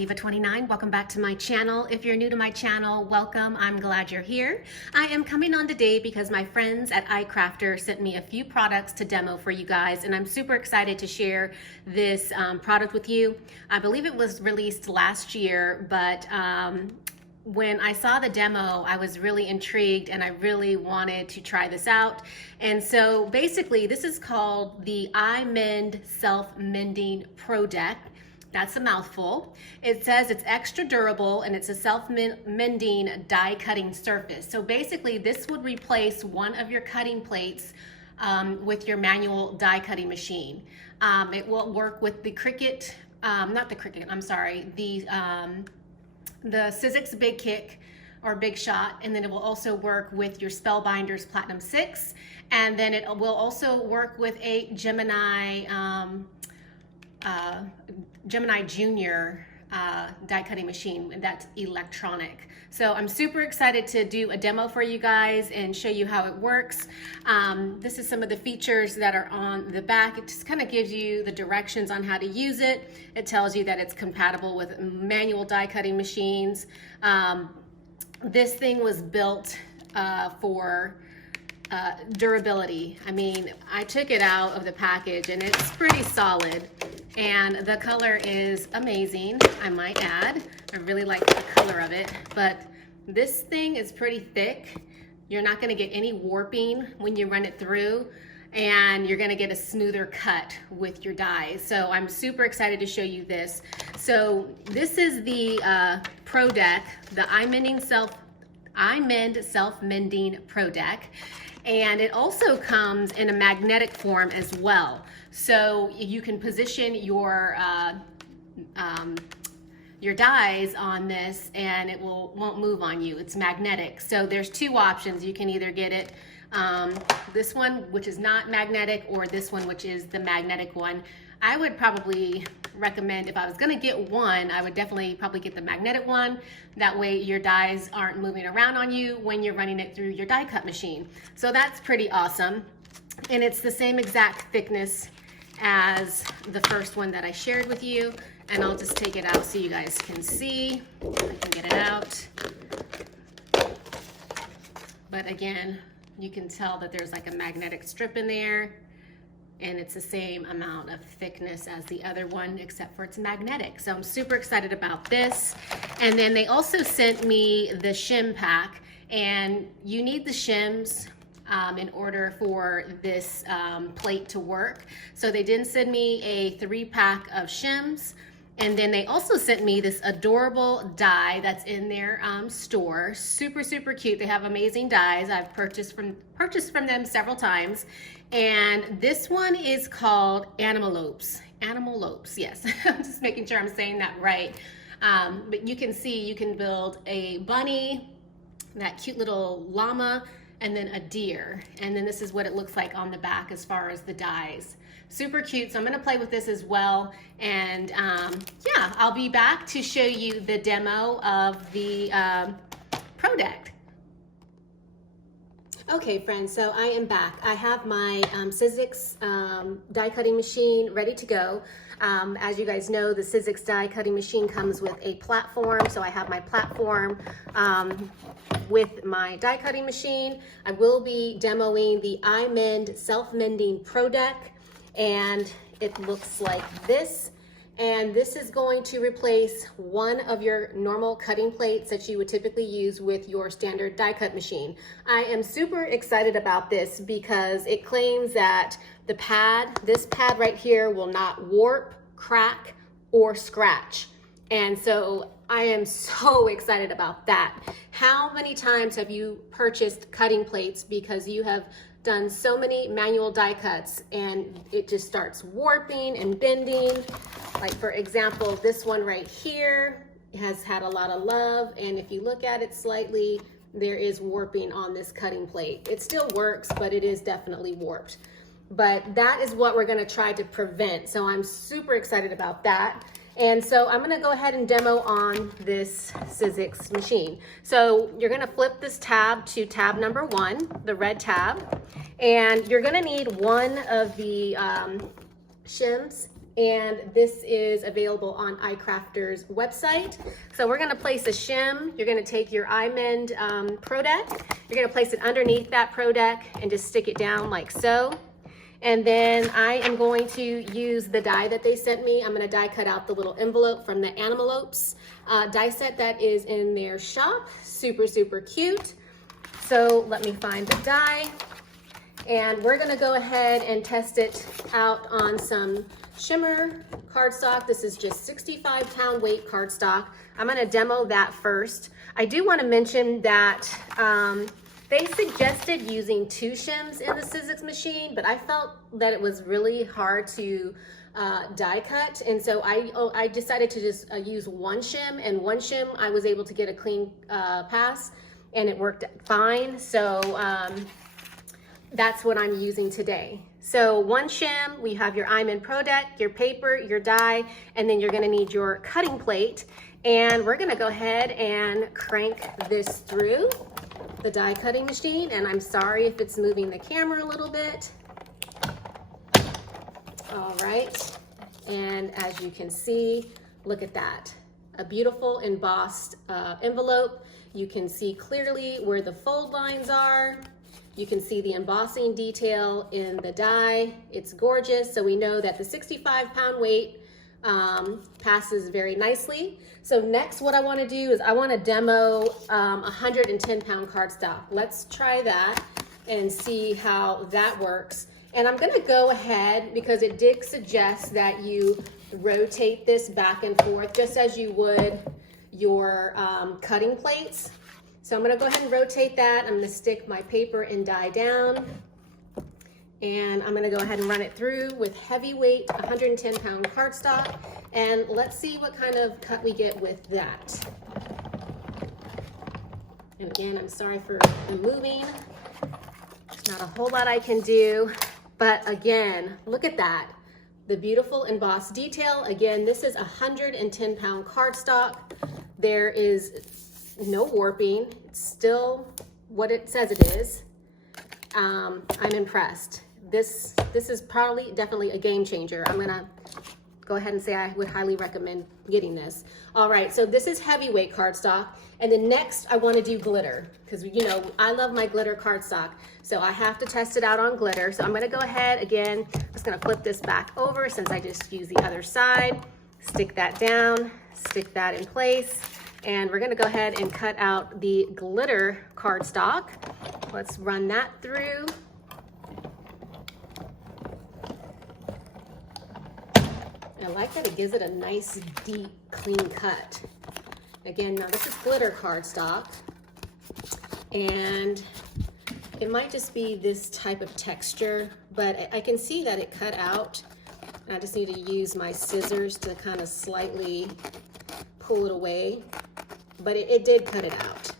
ScrapDiva 29. Welcome back to my channel. If you're new to my channel, welcome. I'm glad you're here. I am coming on today because my friends at iCrafter sent me a few products to demo for you guys, and I'm super excited to share this product with you. I believe it was released last year, but when I saw the demo, I was really intrigued and I really wanted to try this out. And so basically, this is called the iMend Self-Mending Pro Deck. That's a mouthful. It says it's extra durable and it's a self-mending die cutting surface. So basically this would replace one of your cutting plates with your manual die cutting machine. It will work with the Cricut, the Sizzix Big Kick or Big Shot, and then it will also work with your Spellbinders Platinum 6, and then it will also work with a Gemini Junior die cutting machine that's electronic. So I'm super excited to do a demo for you guys and show you how it works. This is some of the features that are on the back. It just kind of gives you the directions on how to use it. It tells you that it's compatible with manual die cutting machines. This thing was built for durability. I mean, I took it out of the package and it's pretty solid, and the color is amazing, I might add. I really like the color of it, but this thing is pretty thick. You're not gonna get any warping when you run it through, and you're gonna get a smoother cut with your dies. So I'm super excited to show you this. So this is the Pro Deck, the iMend Self-Mending Pro Deck. And it also comes in a magnetic form as well. So you can position your dies on this and it won't move on you. It's magnetic. So there's two options. You can either get it this one, which is not magnetic, or this one, which is the magnetic one. I would probably recommend, if I was gonna get one, I would definitely probably get the magnetic one. That way your dies aren't moving around on you when you're running it through your die cut machine. So that's pretty awesome. And it's the same exact thickness as the first one that I shared with you. And I'll just take it out so you guys can see. I can get it out. But again, you can tell that there's like a magnetic strip in there, and it's the same amount of thickness as the other one, except for it's magnetic. So I'm super excited about this. And then they also sent me the shim pack, and you need the shims in order for this plate to work. So they did send me a 3-pack of shims. And then they also sent me this adorable die that's in their store. Super, super cute. They have amazing dies. I've purchased from them several times. And this one is called Animalopes. Animalopes, yes. I'm just making sure I'm saying that right. But you can see, you can build a bunny, that cute little llama, and then a deer. And then this is what it looks like on the back as far as the dies. Super cute. So I'm gonna play with this as well. And yeah, I'll be back to show you the demo of the Pro Deck. Okay friends, so I am back. I have my Sizzix die cutting machine ready to go. As you guys know, the Sizzix die cutting machine comes with a platform. So I have my platform with my die cutting machine. I will be demoing the iMend Self-Mending Pro Deck, and it looks like this. And this is going to replace one of your normal cutting plates that you would typically use with your standard die cut machine. I am super excited about this because it claims that the pad, this pad right here, will not warp, crack, or scratch. And so I am so excited about that. How many times have you purchased cutting plates because you have done so many manual die cuts and it just starts warping and bending? Like for example, this one right here has had a lot of love, and if you look at it slightly, there is warping on this cutting plate. It still works, but it is definitely warped. But that is what we're gonna try to prevent. So I'm super excited about that. And so I'm gonna go ahead and demo on this Sizzix machine. So you're gonna flip this tab to tab number 1, the red tab, and you're gonna need one of the shims and this is available on iCrafter's website. So we're gonna place a shim. You're gonna take your iMend Pro Deck. You're gonna place it underneath that Pro Deck and just stick it down like so. And then I am going to use the die that they sent me. I'm gonna die cut out the little envelope from the Animalopes die set that is in their shop. Super, super cute. So let me find the die. And we're gonna go ahead and test it out on some shimmer cardstock. This is just 65-pound weight cardstock. I'm gonna demo that first. I do wanna mention that they suggested using 2 shims in the Sizzix machine, but I felt that it was really hard to die cut. And so I decided to just use 1 shim, and 1 shim I was able to get a clean pass and it worked fine. So that's what I'm using today. So 1 shim, we have your iMend Pro Deck, your paper, your die, and then you're gonna need your cutting plate. And we're gonna go ahead and crank this through the die cutting machine. And I'm sorry if it's moving the camera a little bit. All right, and as you can see, look at that. A beautiful embossed envelope. You can see clearly where the fold lines are. You can see the embossing detail in the die. It's gorgeous. So we know that the 65-pound weight passes very nicely. So next, what I want to do is I want to demo 110-pound cardstock. Let's try that and see how that works. And I'm going to go ahead, because it did suggest that you rotate this back and forth just as you would your cutting plates. So I'm going to go ahead and rotate that. I'm going to stick my paper and die down, and I'm going to go ahead and run it through with heavyweight 110-pound cardstock, and let's see what kind of cut we get with that. And again, I'm sorry for the moving. There's not a whole lot I can do, but again, look at that. The beautiful embossed detail. Again, this is 110-pound cardstock. There is no warping. It's still what it says it is. I'm impressed. This is probably definitely a game changer. I'm gonna go ahead and say I would highly recommend getting this. All right, so this is heavyweight cardstock, and then next I want to do glitter, because you know I love my glitter cardstock, so I have to test it out on glitter. So I'm going to go ahead again. I'm just going to flip this back over since I just used the other side. Stick that down, stick that in place, and we're going to go ahead and cut out the glitter cardstock. Let's run that through. I like that it gives it a nice, deep, clean cut. Again, now this is glitter cardstock, and it might just be this type of texture, but I can see that it cut out. I just need to use my scissors to kind of slightly pull it away, but it did cut it out.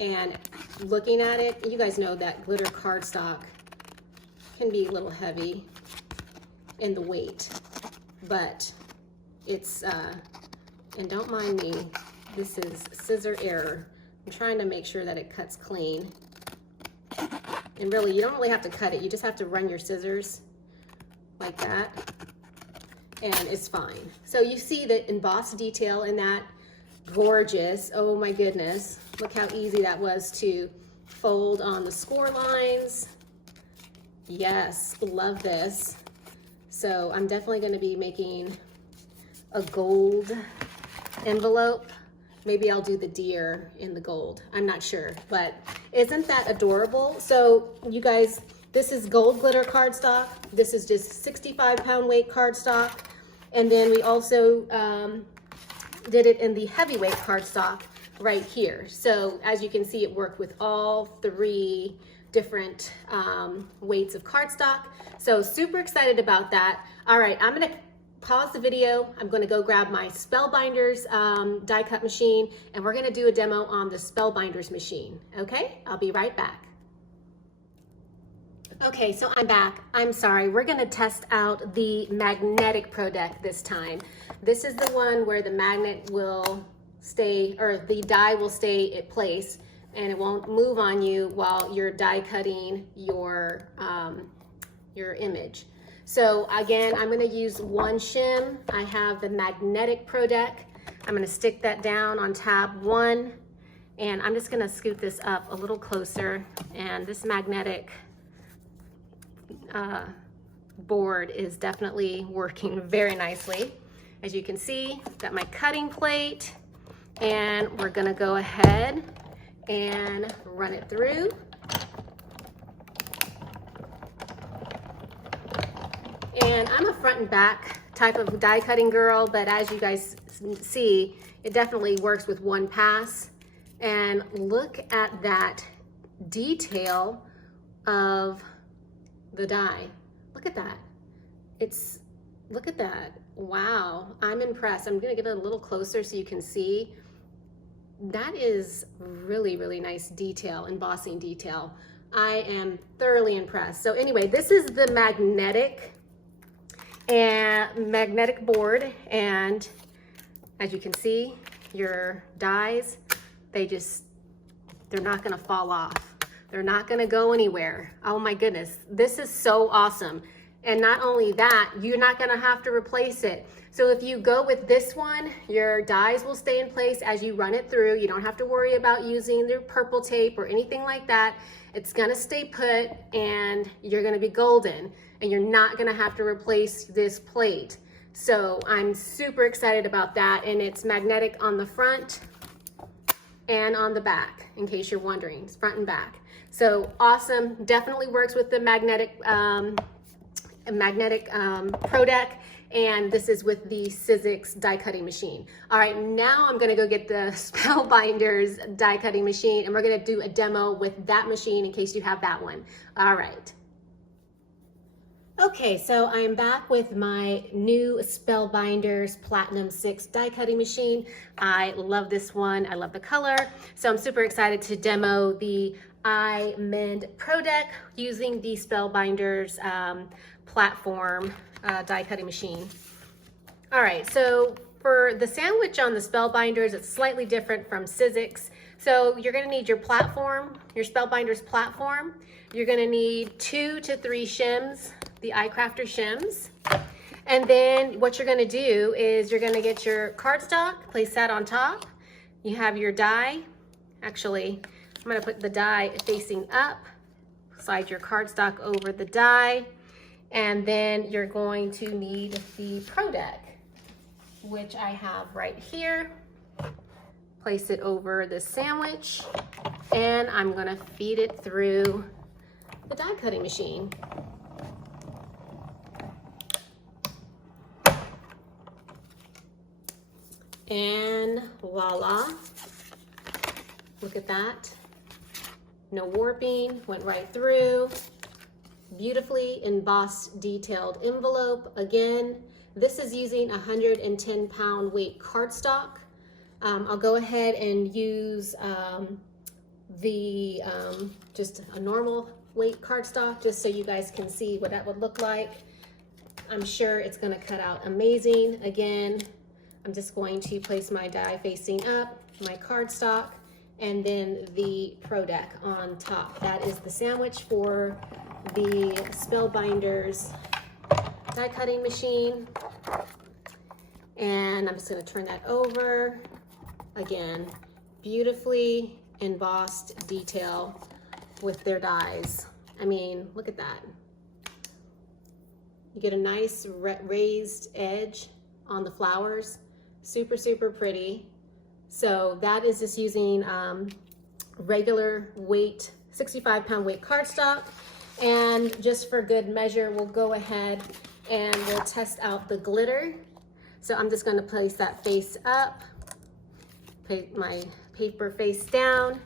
And looking at it, you guys know that glitter cardstock can be a little heavy in the weight, but it's, and don't mind me, this is scissor error. I'm trying to make sure that it cuts clean. And really, you don't really have to cut it. You just have to run your scissors like that, and it's fine. So you see the embossed detail in that. Gorgeous. Oh my goodness. Look how easy that was to fold on the score lines. Yes, love this. So I'm definitely going to be making a gold envelope. Maybe I'll do the deer in the gold. I'm not sure, but isn't that adorable? So you guys, this is gold glitter cardstock. This is just 65-pound weight cardstock. And then we also did it in the heavyweight cardstock right here. So as you can see, it worked with all 3 different weights of cardstock. So super excited about that. All right, I'm gonna pause the video. I'm gonna go grab my Spellbinders die cut machine, and we're gonna do a demo on the Spellbinders machine. Okay, I'll be right back. Okay, so I'm back. I'm sorry, we're gonna test out the magnetic Pro Deck this time. This is the one where the magnet will stay, or the die will stay in place, and it won't move on you while you're die cutting your image. So again, I'm gonna use one shim. I have the magnetic Pro Deck. I'm gonna stick that down on tab 1, and I'm just gonna scoot this up a little closer. And this magnetic board is definitely working very nicely. As you can see, got my cutting plate, and we're gonna go ahead and run it through. And I'm a front and back type of die cutting girl, but as you guys see, it definitely works with one pass. And look at that detail of the die. Look at that. Look at that. Wow, I'm impressed. I'm gonna get a little closer so you can see. That is really, really nice detail, embossing detail. I am thoroughly impressed. So anyway, this is the magnetic board, and as you can see, your dies, they're not gonna fall off. They're not gonna go anywhere. Oh my goodness, this is so awesome. And not only that, you're not gonna have to replace it. So if you go with this one, your dies will stay in place as you run it through. You don't have to worry about using the purple tape or anything like that. It's gonna stay put, and you're gonna be golden, and you're not gonna have to replace this plate. So I'm super excited about that, and it's magnetic on the front and on the back, in case you're wondering. It's front and back. So awesome, definitely works with the magnetic Pro Deck, and this is with the Sizzix die cutting machine. All right, now I'm gonna go get the Spellbinders die cutting machine, and we're gonna do a demo with that machine in case you have that one. All right. Okay, so I'm back with my new Spellbinders Platinum 6 die cutting machine. I love this one, I love the color. So I'm super excited to demo the Mend Pro Deck using the Spellbinders platform die cutting machine. All right, so for the sandwich on the Spellbinders, it's slightly different from Sizzix. So you're gonna need your platform, your Spellbinders platform. You're gonna need 2 to 3 shims, the iCrafter shims. And then what you're gonna do is you're gonna get your cardstock, place that on top. You have your die. Actually, I'm gonna put the die facing up, slide your cardstock over the die, and then you're going to need the Pro Deck, which I have right here. Place it over the sandwich, and I'm gonna feed it through the die cutting machine. And voila, look at that. No warping, went right through. Beautifully embossed detailed envelope. Again, this is using 110 pound weight cardstock. I'll go ahead and use just a normal weight cardstock just so you guys can see what that would look like. I'm sure it's gonna cut out amazing. Again, I'm just going to place my die facing up, my cardstock, and then the Pro Deck on top. That is the sandwich for the Spellbinders die cutting machine. And I'm just gonna turn that over. Again, beautifully embossed detail with their dies. I mean, look at that. You get a nice raised edge on the flowers. Super, super pretty. So that is just using regular weight, 65 pound weight cardstock. And just for good measure, we'll go ahead and we'll test out the glitter. So I'm just gonna place that face up, put my paper face down,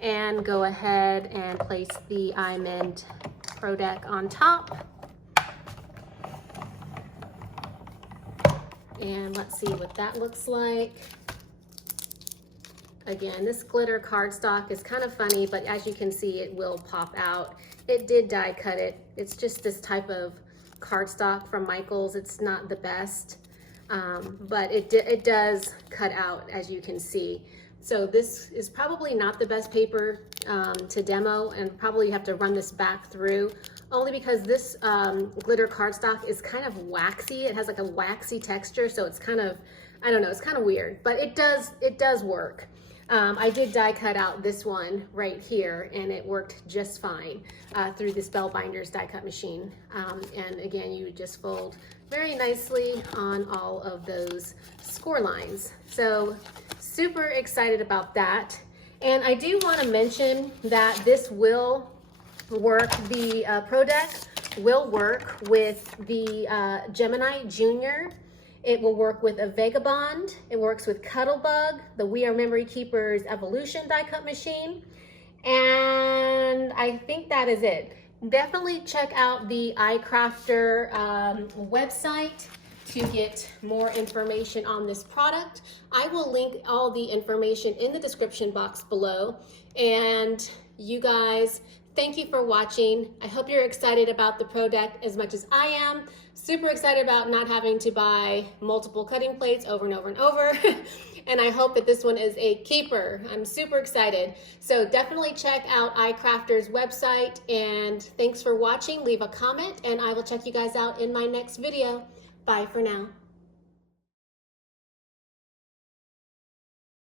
and go ahead and place the Mend Pro Deck on top. And let's see what that looks like. Again, this glitter cardstock is kind of funny, but as you can see, it will pop out. It did die cut it. It's just this type of cardstock from Michaels. It's not the best, but it does cut out, as you can see. So this is probably not the best paper to demo, and probably have to run this back through only because this glitter cardstock is kind of waxy. It has like a waxy texture, so it's kind of, I don't know, it's kind of weird, but it does work. I did die cut out this one right here, and it worked just fine through the Spellbinders die cut machine. And again, you would just fold very nicely on all of those score lines. So super excited about that. And I do want to mention that this will work, the Pro Deck will work with the Gemini Junior. It will work with a Vagabond. It works with Cuttlebug, the We Are Memory Keepers Evolution die cut machine. And I think that is it. Definitely check out the iCrafter website to get more information on this product. I will link all the information in the description box below. And you guys, thank you for watching. I hope you're excited about the Pro Deck as much as I am. Super excited about not having to buy multiple cutting plates over and over and over. And I hope that this one is a keeper. I'm super excited. So definitely check out iCrafter's website. And thanks for watching. Leave a comment and I will check you guys out in my next video. Bye for now.